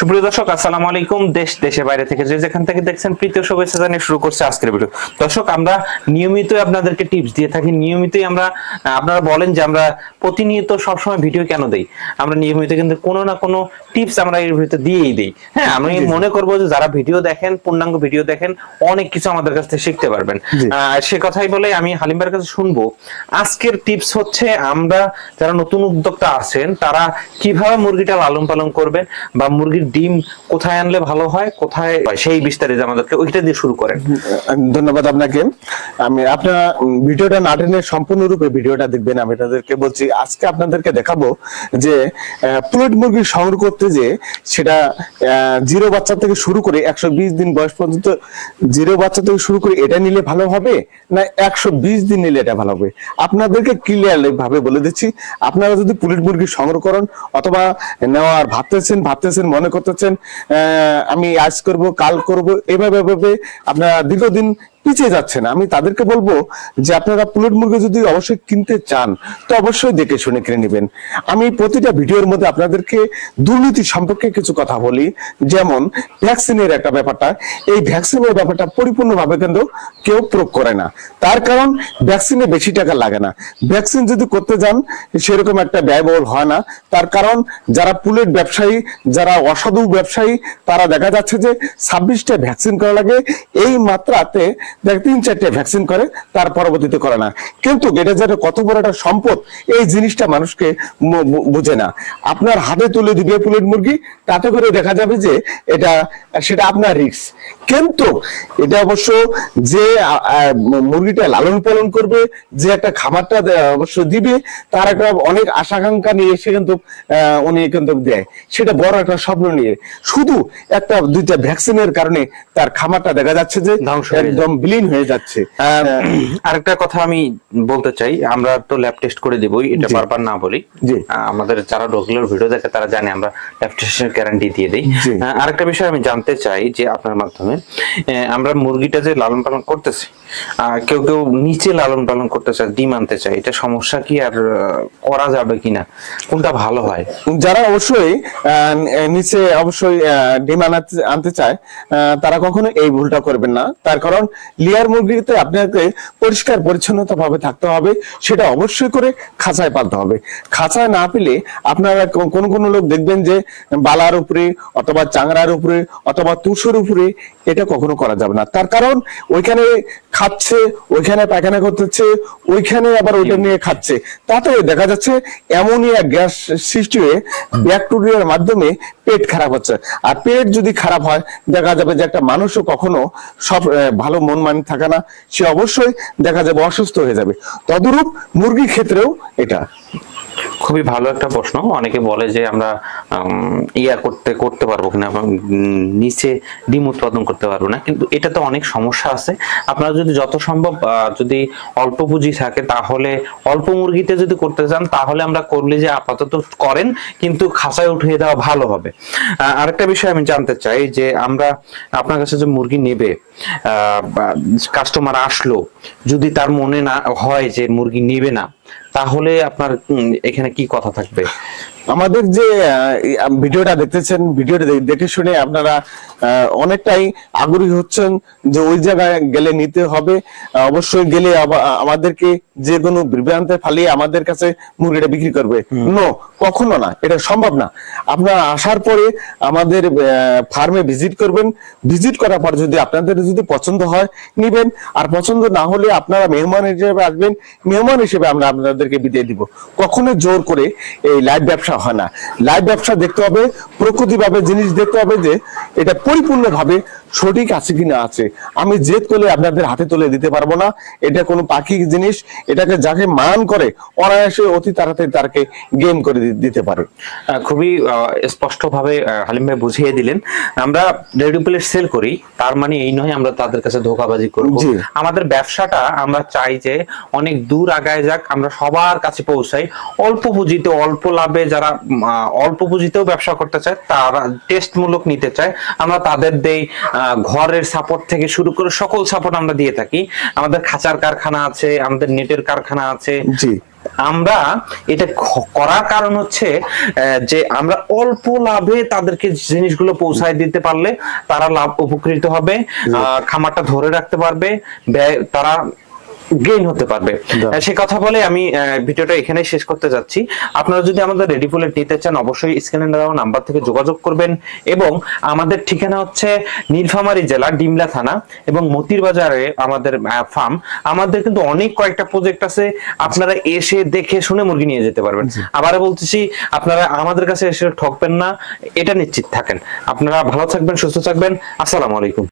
সুপ্রিয় দর্শক, আসসালামু আলাইকুম। দেশ দেশের বাইরে থেকে যে যেখান থেকে দেখছেন, প্রীতীয় শুভেচ্ছা জানিয়ে শুরু করছে আজকের ভিডিও। দর্শক, আমরা নিয়মিতই আপনাদেরকে টিপস দিয়ে থাকি। নিয়মিতই আপনারা বলেন যে আমরা প্রতিনিয়ত সবসময় ভিডিও কেন দেই। আমরা নিয়মিত কিন্তু কোনো না কোনো টিপস আমরা এর ভিতরে দিয়েই দিই। হ্যাঁ, আমি মনে করবো যে যারা ভিডিও দেখেন, পূর্ণাঙ্গ ভিডিও দেখেন, অনেক কিছু আমাদের কাছ থেকে শিখতে পারবেন। সে কথাই বলে আমি হালিম ভাইয়ের কাছে শুনবো। আজকের টিপস হচ্ছে, আমরা যারা নতুন উদ্যোক্তা আছেন তারা কিভাবে মুরগিটা লালন পালন করবেন, বা মুরগির ডিম কোথায় আনলে ভালো হয়, কোথায়, সেই বিস্তারিত আমাদেরকে ওইটা দিয়ে শুরু করেন। ধন্যবাদ আপনাকে। আমি আপনার ভিডিওটা না টেনে সম্পূর্ণরূপে ভিডিওটা দেখবেন। আমি তাদেরকে বলছি, আজকে আপনাদেরকে দেখাবো যে পুলেট মুরগি সংগ্রহ করতে যে সেটা জিরো বাচ্চা থেকে শুরু করে 120 দিন বয়স পর্যন্ত, জিরো বাচ্চা থেকে শুরু করে এটা নিলে ভালো হবে না 120 দিন নিলে এটা ভালো হবে, আপনাদেরকে ক্লিয়ারলি ভাবে বলে দিচ্ছি। আপনারা যদি পুলেট মুরগি সংগ্রহ করেন অথবা নেওয়ার ভাবতেছেন মনে করতেছেন আমি আজ করব কাল করব, এভাবে আপনারা দীর্ঘদিন পিছিয়ে যাচ্ছেন, আমি তাদেরকে বলবো যে আপনারা পুলেট মুরগি যদি অবশ্যই কিনতে চান তো অবশ্যই দেখে শুনে কিনে নেবেন। আমি প্রতিটা ভিডিওর মধ্যে আপনাদেরকে দুর্নীতি সম্পর্কে কিছু কথা বলি। যেমন ভ্যাকসিনের একটা ব্যাপারটা, এই ভ্যাকসিনের ব্যাপারটা পরিপূর্ণভাবে কিন্তু কেউ প্রয়োগ করে না। তার কারণ ভ্যাকসিনে বেশি টাকা লাগে না। ভ্যাকসিন যদি করতে যান সেরকম একটা ব্যয়বহুল হয় না। তার কারণ যারা পুলেট ব্যবসায়ী, যারা অসাধু ব্যবসায়ী, তারা দেখা যাচ্ছে যে 26টা ভ্যাকসিন করা লাগে, এই মাত্রাতে 3-4টে ভ্যাকসিন করে, তার পরবর্তীতে করে না। কিন্তু এটা যেটা কত বড় একটা সম্পদ, এই জিনিসটা মানুষকে বুঝে না। আপনার হাতে তুলে দিবে পুলেট মুরগি, তাতে করে দেখা যাবে যে সেটা আপনার রিস্ক। কিন্তু এটা অবশ্য যে মুরগিটা লালন পালন করবে, যে একটা খাবারটা অবশ্য দিবে, তার একটা অনেক আশাকাঙ্ক্ষা নিয়ে সে কিন্তু উনি কিন্তু দেয়, সেটা বড় একটা স্বপ্ন নিয়ে। শুধু 1-2টা ভ্যাকসিনের কারণে তার খামারটা দেখা যাচ্ছে যে একদম বিলীন হয়ে যাচ্ছে। আরেকটা কথা আমি বলতে চাই, আমরা তো ল্যাব টেস্ট করে দেবই, এটা বারবার না বলি। আমাদের যারা রেগুলার ভিডিও দেখে তারা জানে আমরা ল্যাব টেস্টের গ্যারান্টি দিয়ে দিই। আরেকটা বিষয় আমি জানতে চাই যে আপনার মাধ্যমে, আমরা মুরগিটা যে লালন পালন করতেছি, কেউ কেউ নিচে লালন পালন করতে চায়, ডিম আনতে চায়, এটা সমস্যা কি, আর করা যাবে কিনা, কোনটা ভালো হয়? যারা অবশ্যই নিচে অবশ্যই ডিম আনতে চায় তারা কখনো এই ভুলটা করবেন না। তার কারণ লেয়ার মুরগিতে আপনাকে পরিষ্কার পরিচ্ছন্নতা ভাবে থাকতে হবে, সেটা অবশ্যই করে খাঁচায় পালতে হবে। খাঁচায় না পেলে আপনারা কোন লোক দেখবেন যে বালার উপরে অথবা চাংড়ার উপরে অথবা তুষের উপরে, এটা কখনো করা যাবে না। তার কারণ ওইখানে খাচ্ছে, ওইখানে পায়খানা করতেছে, ওইখানে আবার ওইটা নিয়ে খাচ্ছে, তাতে দেখা যাচ্ছে অ্যামোনিয়া গ্যাস সৃষ্টি হয়ে ব্যাকটেরিয়ার মাধ্যমে পেট খারাপ হচ্ছে। আর পেট যদি খারাপ হয়, দেখা যাবে যে একটা মানুষও কখনো সব ভালো মন মানি থাকে না, সে অবশ্যই দেখা যাবে অসুস্থ হয়ে যাবে। তদরূপ মুরগির ক্ষেত্রেও এটা খুবই ভালো একটা প্রশ্ন। অনেকে বলে যে আমরা করতে পারবো কিনা, নিচে ডিম উৎপাদন করতে পারবো না, কিন্তু এটা তো অনেক সমস্যা আছে। আপনারা যদি যত সম্ভব যদি অল্প পুঁজি থাকে, তাহলে অল্প মুরগিতে যদি করতে চান, তাহলে আমরা করলে যে আপাতত করেন, কিন্তু খাঁচায় উঠিয়ে দেওয়া ভালো হবে। আরেকটা বিষয় আমি জানতে চাই যে আমরা আপনার কাছে যে মুরগি নেবে, কাস্টমার আসলো, যদি তার মনে না হয় যে মুরগি নেবে না, তাহলে আপনার এখানে কি কথা থাকবে? আমাদের যে ভিডিওটা দেখতেছেন, ভিডিওটা দেখে শুনে আপনারা অনেকটাই আগ্রহী হচ্ছেন যে ওই জায়গায় গেলে নিতে হবে। অবশ্যই গেলে আমাদেরকে যে কোনো বিভ্রান্তে ফালিয়ে আমাদের কাছে মুরগিটা বিক্রি করবে, নো, কখনো না, এটা সম্ভব না। আপনারা আসার পরে আমাদের ফার্মে ভিজিট করবেন, ভিজিট করার পর যদি আপনাদের যদি পছন্দ হয় নিবেন, আর পছন্দ না হলে আপনারা মেহমান হিসেবে আসবেন, মেহমান হিসেবে আমরা আপনাদেরকে বিদায় দিব। কখনো জোর করে এই লাইভ ব্যবসা হয় না। লাইভ ব্যবসা দেখতে হবে, প্রকৃতিভাবে জিনিস দেখতে হবে যে এটা পরিপূর্ণভাবে সঠিক আছে কিনা আছে। আমি জেদ করলে আপনাদের হাতে তুলে দিতে পারবো না, এটা কোনো পাখি জিনিস, এটাকে যাকে মান করে অনায়াসে অতি তাড়াতাড়ি তাকে গেম করে দিতে পারে। খুবই স্পষ্ট ভাবে হালিম ভাই বুঝিয়ে দিলেন। আমরা রেডি প্লেট সেল করি, তার মানে এই নয় আমরা তাদের কাছে ধোঁকাবাজি করব। আমাদের ব্যবসাটা আমরা চাই যে অনেক দূর আগায় যাক, আমরা সবার কাছে পৌঁছাই, অল্প পুঁজিতে অল্প লাভে। যারা অল্প পুঁজিতেও ব্যবসা করতে চায়, তারা টেস্ট মূলক নিতে চায়, আমরা তাদের দেই। ঘরের সাপোর্ট থেকে শুরু করে সকল সাপোর্ট আমরা দিয়ে থাকি। আমাদের খাঁচার কারখানা আছে, আমাদের নেটের কারখানা আছে, আমরা এটা করার কারণ হচ্ছে যে আমরা অল্প লাভে তাদেরকে জিনিসগুলো পৌঁছায় দিতে পারলে তারা লাভ উপকৃত হবে, খামারটা ধরে রাখতে পারবে, তারা গেইন হতে পারবে। সে কথা বলে আমি ভিডিওটা এখানেই শেষ করতে যাচ্ছি। আপনারা যদি আমাদের রেডি ফুলেট নিতে চান অবশ্যই স্ক্রিনে দেওয়া নাম্বার থেকে যোগাযোগ করবেন, এবং আমাদের ঠিকানা হচ্ছে নীলফামারী জেলা ডিমলা থানা এবং মতির বাজারে আমাদের ফার্ম। আমাদের কিন্তু অনেক কয়েকটা প্রজেক্ট আছে, আপনারা এসে দেখে শুনে মুরগি নিয়ে যেতে পারবেন। আবারও বলতেছি, আপনারা আমাদের কাছে এসে ঠকবেন না, এটা নিশ্চিত থাকেন। আপনারা ভালো থাকবেন, সুস্থ থাকবেন। আসসালামু আলাইকুম।